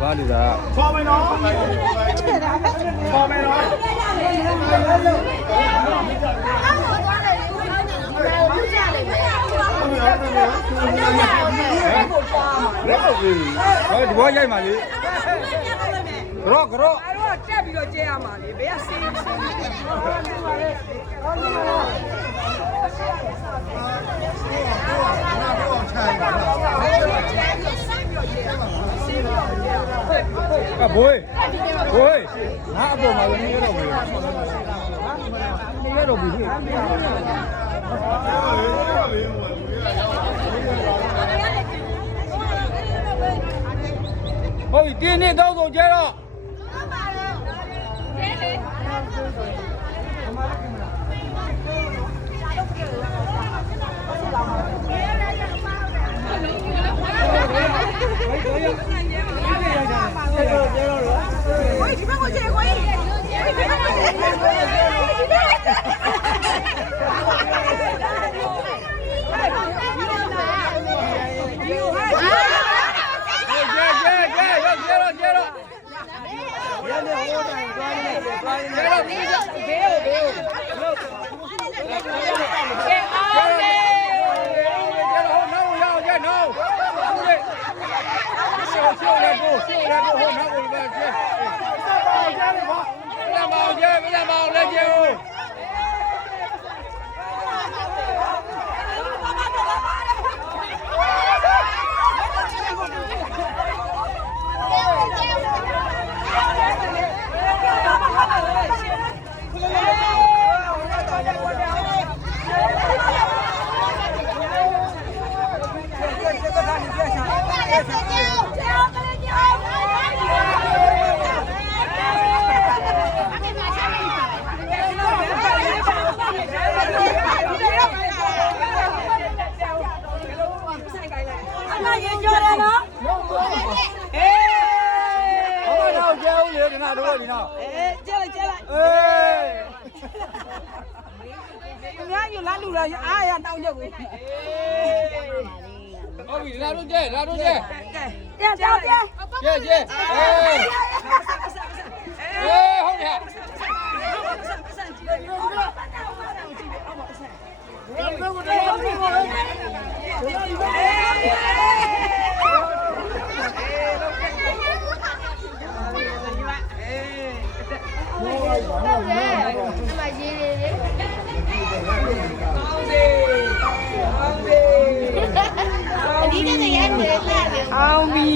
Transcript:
ဘာလို့ဒါခေါ်မယ်နော်ခေါ်မယ်နော်လက်ကိုပြီးဒီဘောရိုက်ပါလေကြော့ကြော့အဲ့တော့တက်ပြီးတော့ကျဲရမှာလေဘယ်ကစီးဘိုးငါအပေါ်မှာလည်းနေရတော့ဘူးနေရတော့ဘူးဟုတ်ပြီတင်းနေတော့ဆိုကျတော့ဒီဘက်ကိုကျဲကိုကြီးဒီဘက်ကိုကျဲကိုကြီးလာလူလာအားရတောင်းချက်ကိုဟုတ်ပြီလာတော့ကျဲကျဲဟုတ်တယ်အောင်ပြီ